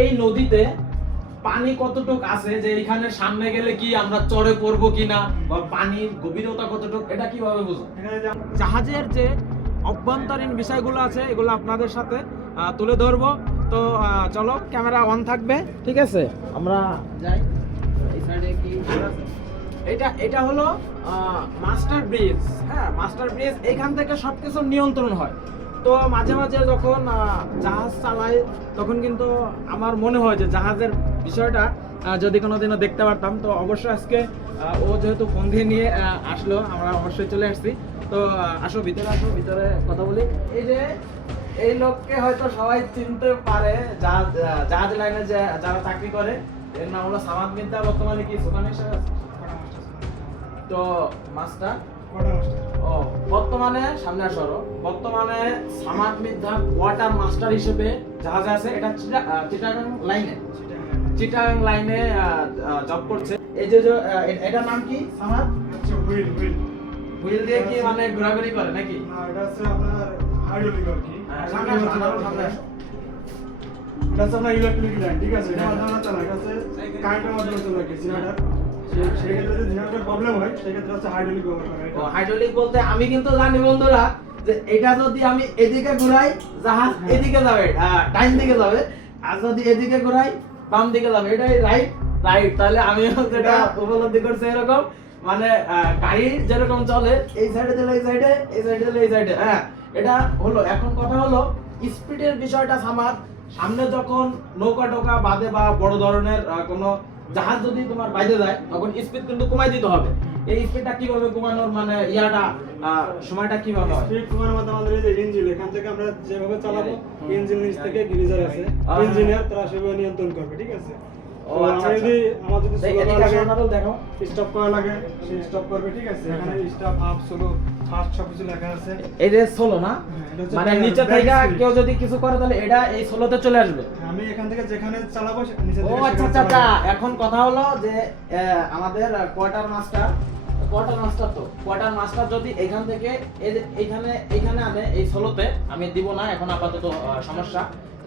এই নদীতে পানি কতটুক আছে, যে এখানে সামনে গেলে কি আমরা চরে পড়বো কিনা, বা পানির গভীরতা কতটুক, এটা কিভাবে বুঝবো? জাহাজের যে অভ্যন্তরীণ বিষয়গুলো আছে এগুলো আপনাদের সাথে তুলে ধরবো। তো চলো, ক্যামেরা অন থাকবে, ঠিক আছে? আমরা যাই। এই সাইডে কি এটা হলো মাস্টার ব্রিজ। হ্যাঁ, মাস্টার ব্রিজ, এখান থেকে সবকিছু নিয়ন্ত্রণ হয়। তো মাঝে মাঝে যখন জাহাজ চালাই তখন কিন্তু আমার মনে হয় যে জাহাজের বিষয়টা যদি কোনোদিনও দেখতে পারতাম। তো অবশ্যই আজকে ও যেহেতু ফোন দিয়ে নিয়ে আসলো, আমরা অবশ্যই চলে আসছি। তো আসো, ভিতরে আসো, ভিতরে কথা বলি। এই যে এই লোককে হয়তো সবাই চিনতে পারে, জাহাজ লাইনে যে যারা চাকরি করে, এর নাম হলো সামাদ মির্জা। বর্তমানে কি সুপার হিসেবে আছে? তো মাস্টার ও বর্তমানে সামনে আসো। বর্তমানে সামাদ মির্জা ওয়াটার মাস্টার হিসেবে জাহাজে আছে। এটা চিটাগাং লাইনে জব করছে। এই যে এটার নাম কি? সামাদ হুইল দিয়ে কি মানে ঘোরাঘুরি করে নাকি? এটা হচ্ছে আপনার হাইড্রোলিক আর কি। সামনে আসো, সামনে আসো। এটা হচ্ছে আপনার ইলেকট্রিক লাইন, ঠিক আছে? এটা মাধ্যমে চালায়, এটা হচ্ছে কারেন্টের মাধ্যমে চলে কি জেনারেটর। সেক্ষেত্রে যদি জেনারেটর প্রবলেম হয় সেক্ষেত্রে হচ্ছে হাইড্রোলিক ব্যবহার করে। ও হাইড্রোলিক বলতে আমি কিন্তু জানি বন্ধুরা যে এটা যদি আমি এদিকে ঘুরাই জাহাজ এদিকে যাবে, ডাইন দিকে যাবে, আর যদি এদিকে ঘুরাই বাম দিকে যাবে। এটাই রাইট। তাহলে আমি যেটা উপলব্ধি করছি এরকম, মানে গাড়ি যেরকম চলে, এই সাইডে দিলে এই সাইডে, এই সাইডে দিলে এই সাইডে। হ্যাঁ, এটা হলো। এখন কথা হলো স্পিডের বিষয়টা। সামনে যখন নৌকা টোকা বাদে বা বড় ধরনের কোনো জাহাজ যদি তোমার বাইরে যায়, তখন স্পিড কিন্তু কমাই দিতে হবে। এই স্পিডটা কিভাবে কমানোর মানে সময়টা কিভাবে হয়? স্পিড কমানোর মাধ্যমে আমাদের এই যে ইঞ্জিন, এখান থেকে আমরা যেভাবে চালাবো, ইঞ্জিন নিচ থেকে গিজার আছে, ইঞ্জিনিয়ার তারা সেভাবে নিয়ন্ত্রণ করবে, ঠিক আছে? ও আচ্ছা। আমার যদি দেখো স্টপ করা লাগে, সে স্টপ করবে, ঠিক আছে? এখানে স্টপ, হাফ, স্লো, ফাস্ট সবকিছু লেখা আছে। এই যে সোলো না, মানে নিচে থেকে কেউ যদি কিছু করে তাহলে এটা এই সোলোতে চলে আসবে। আমি এখান থেকে যেখানে চালাবো নিচে ও থেকে আচ্ছা আচ্ছা। এখন কথা হলো যে আমাদের কোয়ার্টার মাস্টার যদি এখান থেকে এইখানে আনে, এই সোলোতে আমি দিব না এখন আপাতত, সমস্যা।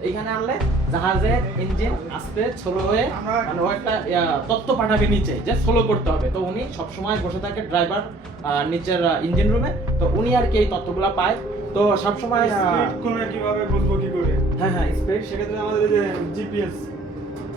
এইখানে আনলে জাহাজের ইঞ্জিন আস্তে স্লো হয়ে মানে ও একটা তথ্য পাঠাবে নিচে যে স্লো করতে হবে। তো উনি সবসময় বসে থাকে ড্রাইভার নিচের ইঞ্জিন রুমে, তো উনি আর কি এই তথ্যগুলো পায়। তো সবসময় স্পিড কোণে কিভাবে বুঝবো কি করে? হ্যাঁ স্পিড। সেক্ষেত্রে আমাদের এই যে জিপিএস,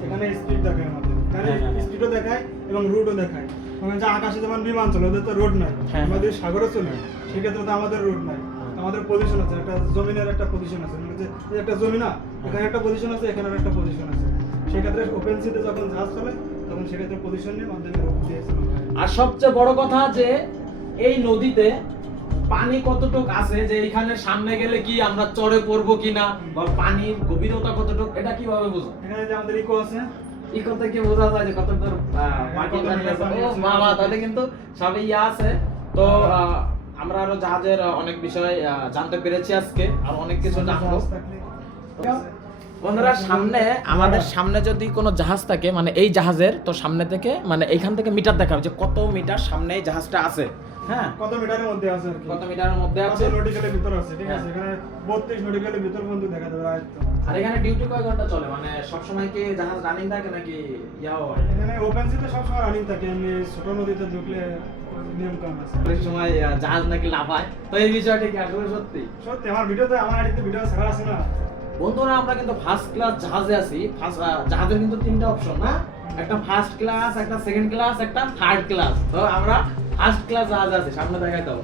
এখানে স্পিড দেখায় আমাদের, এখানে স্পিডও দেখায় এবং রুটও দেখায়। মানে যে আকাশে যেমন বিমান চলে, ওদের তো রোড নাই। আমাদের সাগরে চলে, সেক্ষেত্রে তো আমাদের রোড নাই। আমাদের পজিশন আছে, একটা জমিনের একটা পজিশন আছে, মানে যে একটা জমি না, এখানে একটা পজিশন আছে, এখানে একটা পজিশন আছে। সেক্ষেত্রে ওপেন সিতে যখন জাহাজ চলে তখন সেক্ষেত্রে পজিশন নিয়ে মাধ্যমে রোড দিয়ে চলে। আর সবচেয়ে বড় কথা যে এই নদীতে পানি কতটুক আছে, যে এখানে সামনে গেলে কি আমরা চরে পড়বো কিনা, বা পানির গভীরতা কতটুক, এটা কিভাবে বুঝবো? এখানে যে আমাদের ইকো আছে, ইকো থেকে বোঝা যায় যে কত দূর মাটি আছে। ও বাবা, তাহলে কিন্তু সবই আছে। তো আমরা আরো জাহাজের অনেক বিষয় জানতে পেরেছি আজকে, আর অনেক কিছু জানবো। বন্ধুরা, আমাদের সামনে যদি কোনো জাহাজ থাকে, মানে এই জাহাজের তো সামনে থেকে, মানে এইখান থেকে মিটার দেখাবে যে কত মিটার সামনে এই জাহাজটা আছে। হ্যাঁ, কত মিটারের মধ্যে আছে আর কি, কত মিটারের মধ্যে আছে, নটিক্যালের ভিতর আছে, ঠিক আছে? এখানে 32 নটিক্যালের ভিতর পর্যন্ত দেখা যাবে আয়ত্ত। আর এখানে ডিউটি কয় ঘন্টা চলে, মানে সব সময় কি জাহাজ রানিং থাকে নাকি ইয়াও হয়? এখানে ওপেন সিতে সব সময় রানিং থাকে, এমনি ছোট নদীতে ঢুকলে নিয়ম কানুন আছে। অনেক সময় জাহাজ নাকি লাফায়, তো এই বিষয়টা কি আসলে সত্যি? সত্যি, আমার ভিডিওতে, আমার আইডিতে ভিডিও ছাড়া আছে না। বন্ধুরা, আমরা কিন্তু ফার্স্ট ক্লাস জাহাজে আছি। জাহাজের কিন্তু 3টা অপশন না, একটা ফার্স্ট ক্লাস, একটা সেকেন্ড ক্লাস, একটা থার্ড ক্লাস। তো আমরা ফার্স্ট ক্লাস জাহাজে আছি। সামনে দেখাই দাও।